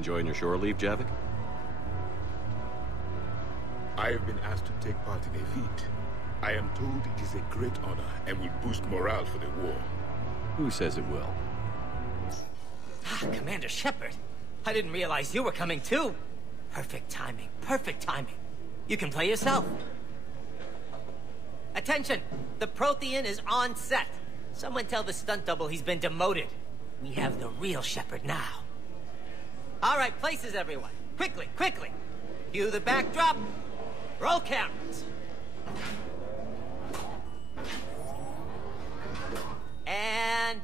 Enjoying your shore leave, Javik? I have been asked to take part in a feat. I am told it is a great honor and will boost morale for the war. Who says it will? Commander Shepard. I didn't realize you were coming too. Perfect timing, perfect timing. You can play yourself. Attention! The Prothean is on set. Someone tell the stunt double he's been demoted. We have the real Shepard now. All right, places everyone. Quickly, quickly. Cue the backdrop. Roll cameras. And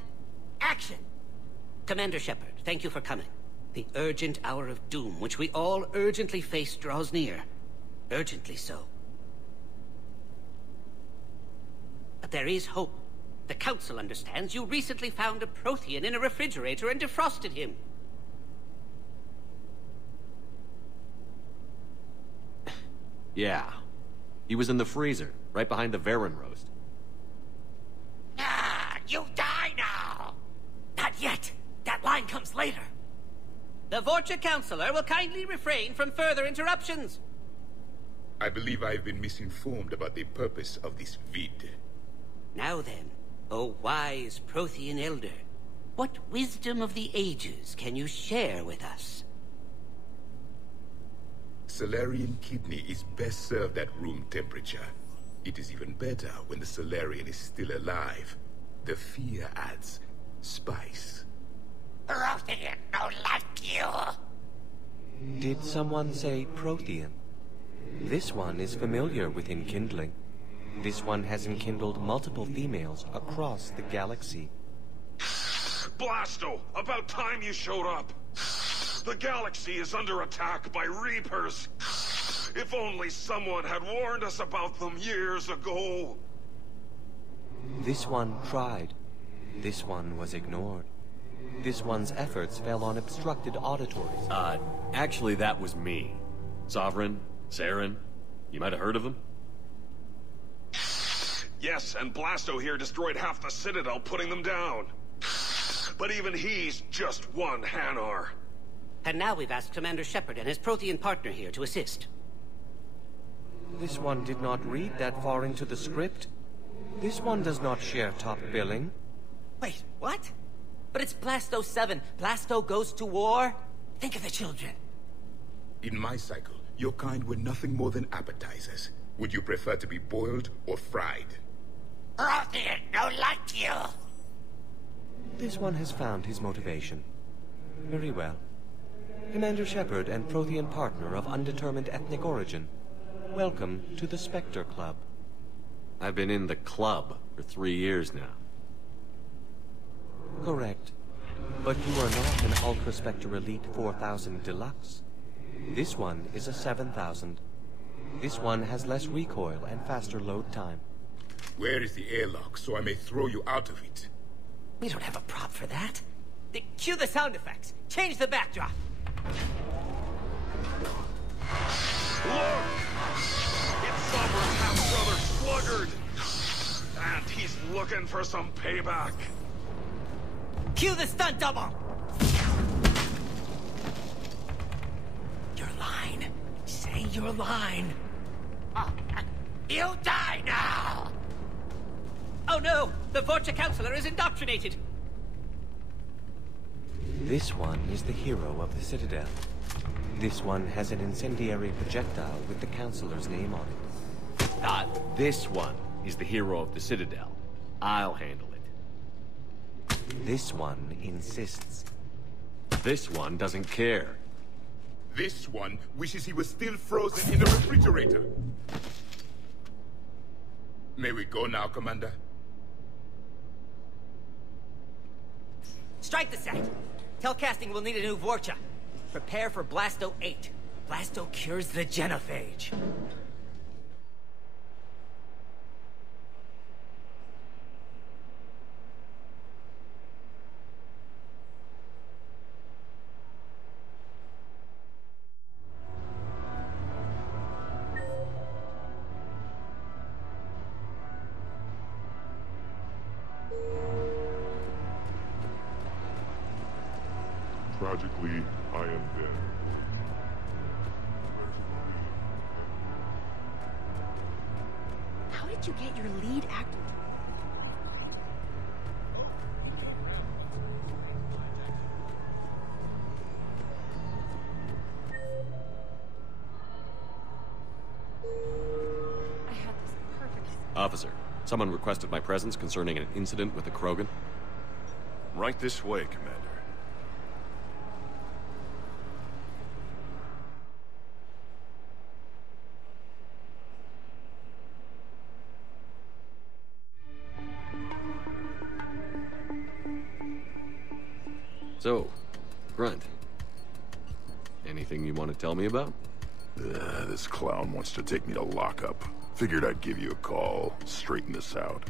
action. Commander Shepard, thank you for coming. The urgent hour of doom, which we all urgently face, draws near. Urgently so. But there is hope. The Council understands you recently found a Prothean in a refrigerator and defrosted him. Yeah. He was in the freezer, right behind the Varen roast. You die now! Not yet. That line comes later. The Vorcha Councilor will kindly refrain from further interruptions. I believe I have been misinformed about the purpose of this vid. Now then, O wise Prothean Elder, what wisdom of the ages can you share with us? Salarian kidney is best served at room temperature. It is even better when the Salarian is still alive. The fear adds spice. Prothean don't like you. Did someone say Prothean? This one is familiar with enkindling. This one has enkindled multiple females across the galaxy. Blasto! About time you showed up! The galaxy is under attack by Reapers! If only someone had warned us about them years ago! This one tried. This one was ignored. This one's efforts fell on obstructed auditories. Actually that was me. Sovereign, Saren, you might have heard of them? Yes, and Blasto here destroyed half the Citadel, putting them down. But even he's just one Hanar. And now we've asked Commander Shepard and his Prothean partner here to assist. This one did not read that far into the script. This one does not share top billing. Wait, what? But it's Blasto 7. Blasto goes to war? Think of the children. In my cycle, your kind were nothing more than appetizers. Would you prefer to be boiled or fried? Prothean don't like you. This one has found his motivation. Very well. Commander Shepard and Prothean partner of undetermined ethnic origin, welcome to the Spectre Club. I've been in the club for 3 years now. Correct. But you are not an Ultra Spectre Elite 4000 Deluxe. This one is a 7000. This one has less recoil and faster load time. Where is the airlock so I may throw you out of it? We don't have a prop for that. Cue the sound effects. Change the backdrop. Look! It's Sovereign's half-brother Sluggard! And he's looking for some payback. Cue the stunt double! Your line. Say your line. You die now! Oh no! The Vorcha Councilor is indoctrinated! This one is the hero of the Citadel. This one has an incendiary projectile with the Councilor's name on it. This one is the hero of the Citadel. I'll handle it. This one insists. This one doesn't care. This one wishes he was still frozen in the refrigerator. May we go now, Commander? Strike the set. Telcasting will need a new Vorcha. Prepare for Blasto 8. Blasto cures the genophage. Tragically, I am dead. How did you get your lead actor? I had this perfect. Officer, someone requested my presence concerning an incident with the Krogan. Right this way, Commander. So, Grunt, anything you want to tell me about? This clown wants to take me to lockup. Figured I'd give you a call, straighten this out.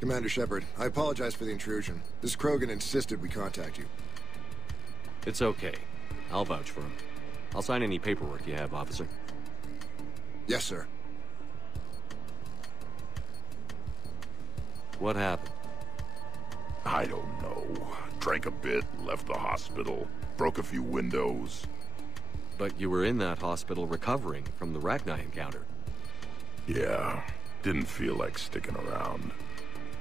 Commander Shepard, I apologize for the intrusion. This Krogan insisted we contact you. It's okay. I'll vouch for him. I'll sign any paperwork you have, officer. Yes, sir. What happened? I don't know. Drank a bit, left the hospital, broke a few windows. But you were in that hospital recovering from the Rachni encounter. Yeah, didn't feel like sticking around.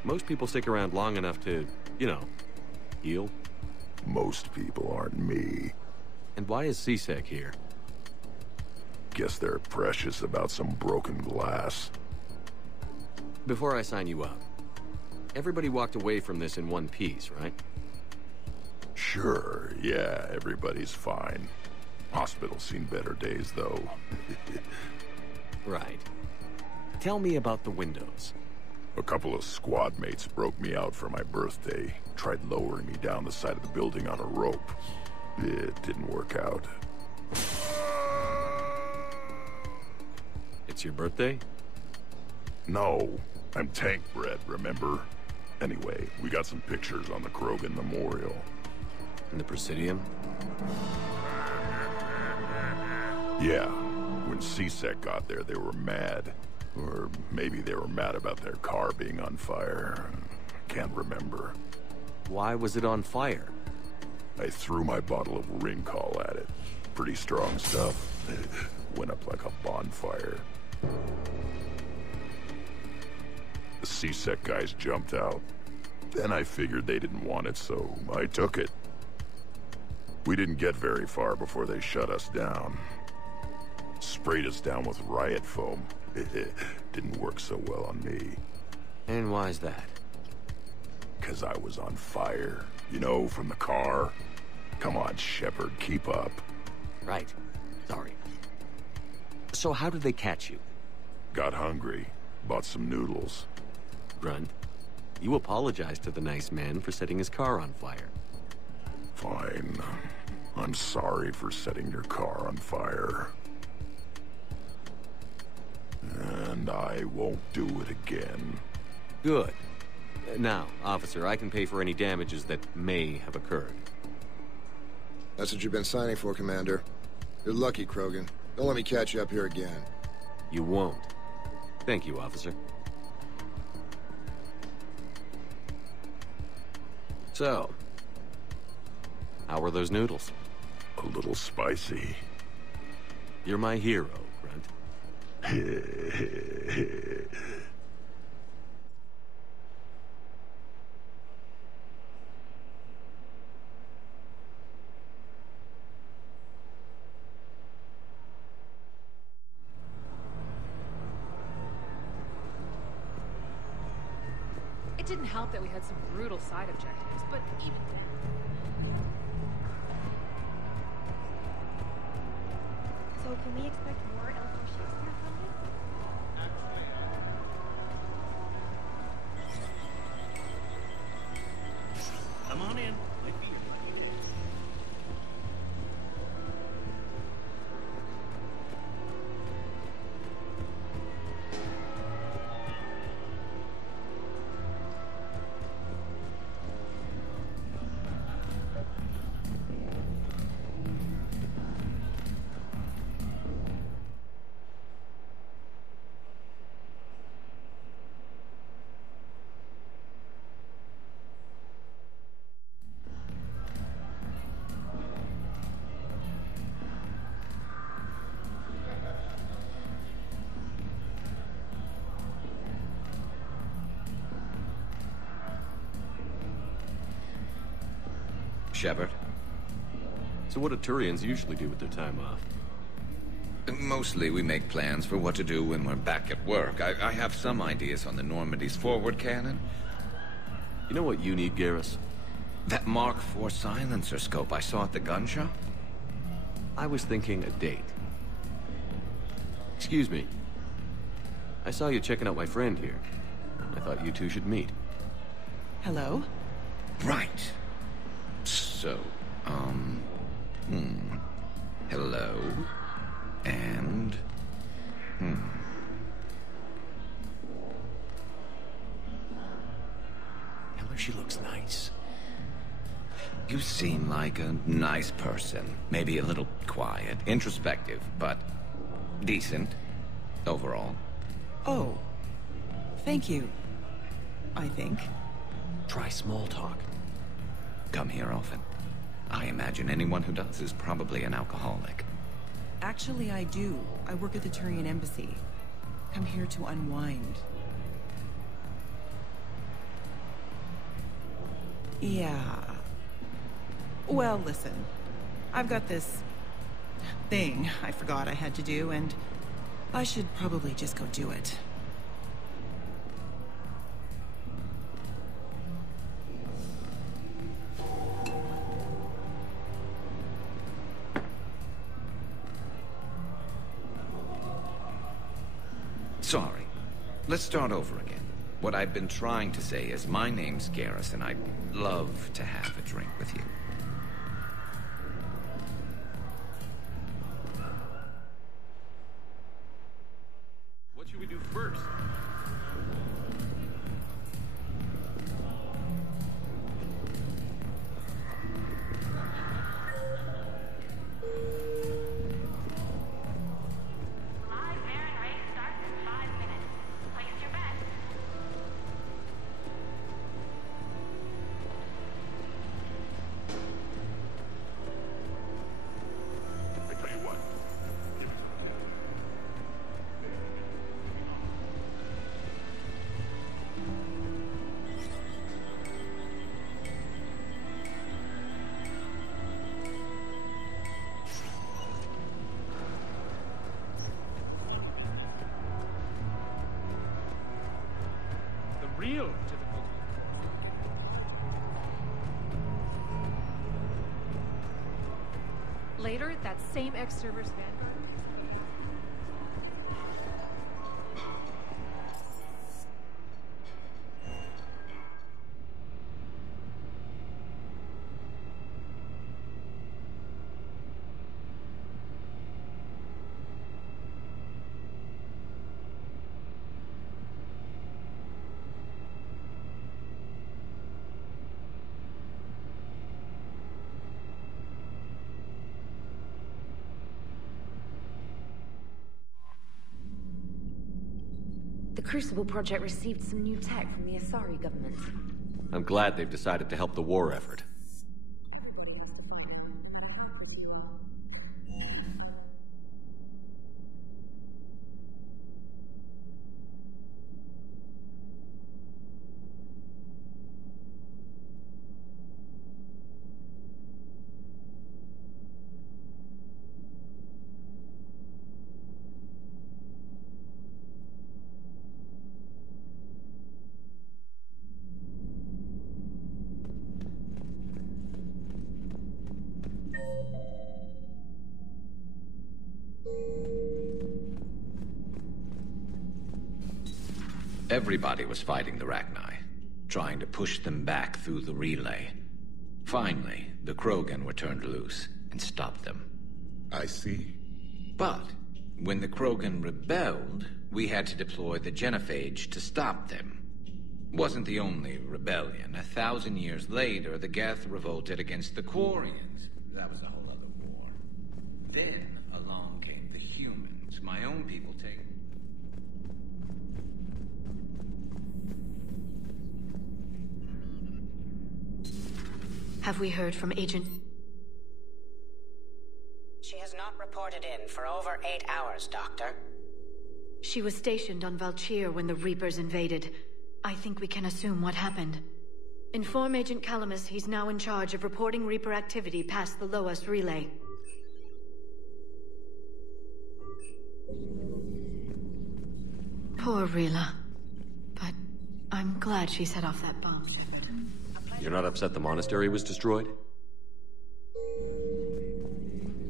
Most people stick around long enough to, you know, heal. Most people aren't me. And why is C-Sec here? Guess they're precious about some broken glass. Before I sign you up, everybody walked away from this in one piece, right? Sure, yeah, everybody's fine. Hospital's seen better days, though. Right. Tell me about the windows. A couple of squad mates broke me out for my birthday. Tried lowering me down the side of the building on a rope. It didn't work out. It's your birthday? No, I'm tank bred, remember? Anyway, we got some pictures on the Krogan Memorial. In the Presidium? Yeah, when C-Sec got there, they were mad. Or maybe they were mad about their car being on fire. Can't remember. Why was it on fire? I threw my bottle of Ringcall at it. Pretty strong stuff. Went up like a bonfire. The C-Sec guys jumped out. Then I figured they didn't want it, so I took it. We didn't get very far before they shut us down. Sprayed us down with riot foam. Didn't work so well on me. And why's that? 'Cause I was on fire. You know, from the car. Come on, Shepard, keep up. Right. Sorry. So how did they catch you? Got hungry. Bought some noodles. Grunt, you apologized to the nice man for setting his car on fire. Fine. I'm sorry for setting your car on fire. And I won't do it again. Good. Now, officer, I can pay for any damages that may have occurred. That's what you've been signing for, Commander. You're lucky, Krogan. Don't let me catch you up here again. You won't. Thank you, officer. So, how were those noodles? A little spicy. You're my hero, Grunt. It didn't help that we had some brutal side objectives, but even then. So can we expect more Elfie Shakespeare from this? Come on in. Might be your lucky day. Shepard. So what do Turians usually do with their time off? Mostly we make plans for what to do when we're back at work. I have some ideas on the Normandy's forward cannon. You know what you need, Garrus? That Mark IV silencer scope I saw at the gun shop? I was thinking a date. Excuse me. I saw you checking out my friend here. I thought you two should meet. Hello? Right. So, hello. And... Tell her she looks nice. You seem like a nice person. Maybe a little quiet, introspective, but decent overall. Oh. Thank you. I think. Try small talk. Come here often. I imagine anyone who does is probably an alcoholic. Actually, I do. I work at the Turian embassy. Come here to unwind. Yeah. Well, listen. I've got this thing I forgot I had to do, and I should probably just go do it. Sorry. Let's start over again. What I've been trying to say is my name's Garrus, and I'd love to have a drink with you. What should we do first? Real difficulty. Later, that same ex-server's Vanguard. The Crucible Project received some new tech from the Asari government. I'm glad they've decided to help the war effort. Everybody was fighting the Rachni, trying to push them back through the relay. Finally, the Krogan were turned loose and stopped them. I see. But when the Krogan rebelled, we had to deploy the Genophage to stop them. Wasn't the only rebellion. 1,000 years later, the Geth revolted against the Quarians. That was a whole other war. Then along came the humans, my own people taking... Have we heard from Agent? She has not reported in for over 8 hours, Doctor. She was stationed on Val'Tyr when the Reapers invaded. I think we can assume what happened. Inform Agent Calamus he's now in charge of reporting Reaper activity past the Loas relay. Poor Rila. But I'm glad she set off that bomb, Shepard. You're not upset the monastery was destroyed?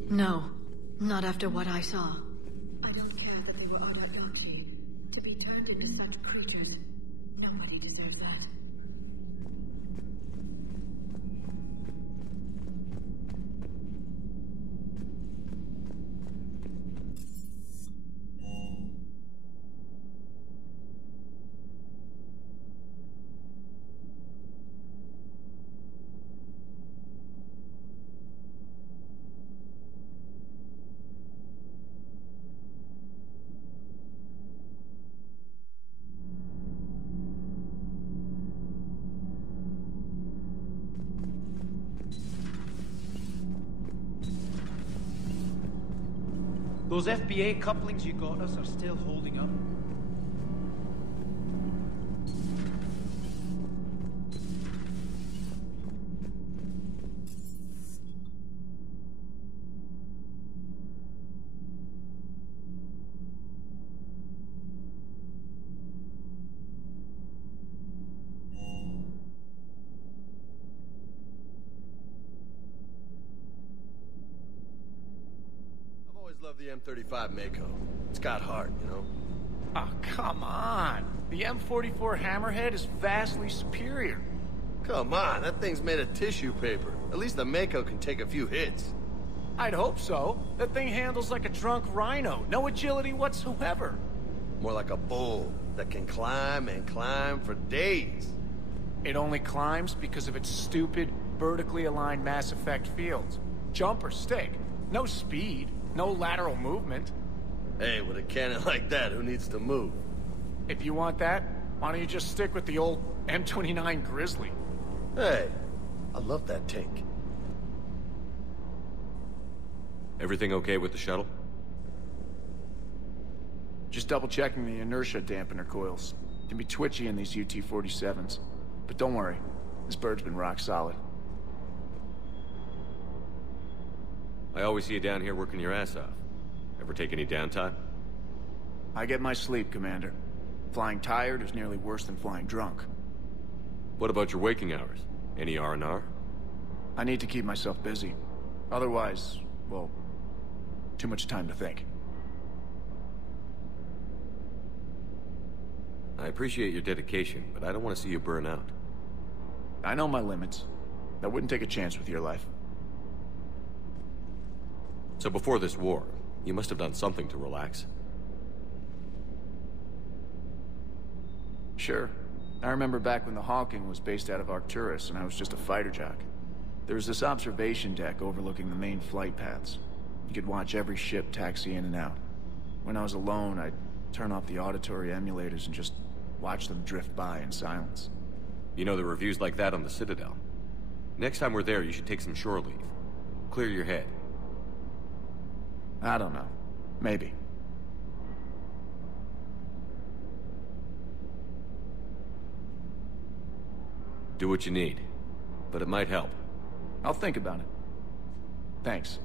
No, not after what I saw. I don't care that they were Ardat-Ganchi. To be turned into such creatures, nobody deserves that. Those FBA couplings you got us are still holding up. Love the M35 Mako. It's got heart, you know? Oh, come on. The M44 Hammerhead is vastly superior. Come on, that thing's made of tissue paper. At least the Mako can take a few hits. I'd hope so. That thing handles like a drunk rhino. No agility whatsoever. More like a bull that can climb and climb for days. It only climbs because of its stupid, vertically aligned Mass Effect fields. Jump or stick. No speed. No lateral movement. Hey, with a cannon like that, who needs to move? If you want that, why don't you just stick with the old M29 Grizzly? Hey, I love that tank. Everything okay with the shuttle? Just double-checking the inertia dampener coils. Can be twitchy in these UT-47s. But don't worry, this bird's been rock solid. I always see you down here working your ass off. Ever take any downtime? I get my sleep, Commander. Flying tired is nearly worse than flying drunk. What about your waking hours? Any R&R? I need to keep myself busy. Otherwise, well, too much time to think. I appreciate your dedication, but I don't want to see you burn out. I know my limits. I wouldn't take a chance with your life. So before this war, you must have done something to relax. Sure. I remember back when the Hawking was based out of Arcturus and I was just a fighter jock. There was this observation deck overlooking the main flight paths. You could watch every ship taxi in and out. When I was alone, I'd turn off the auditory emulators and just watch them drift by in silence. You know, the reviews like that on the Citadel. Next time we're there, you should take some shore leave. Clear your head. I don't know. Maybe. Do what you need, but it might help. I'll think about it. Thanks.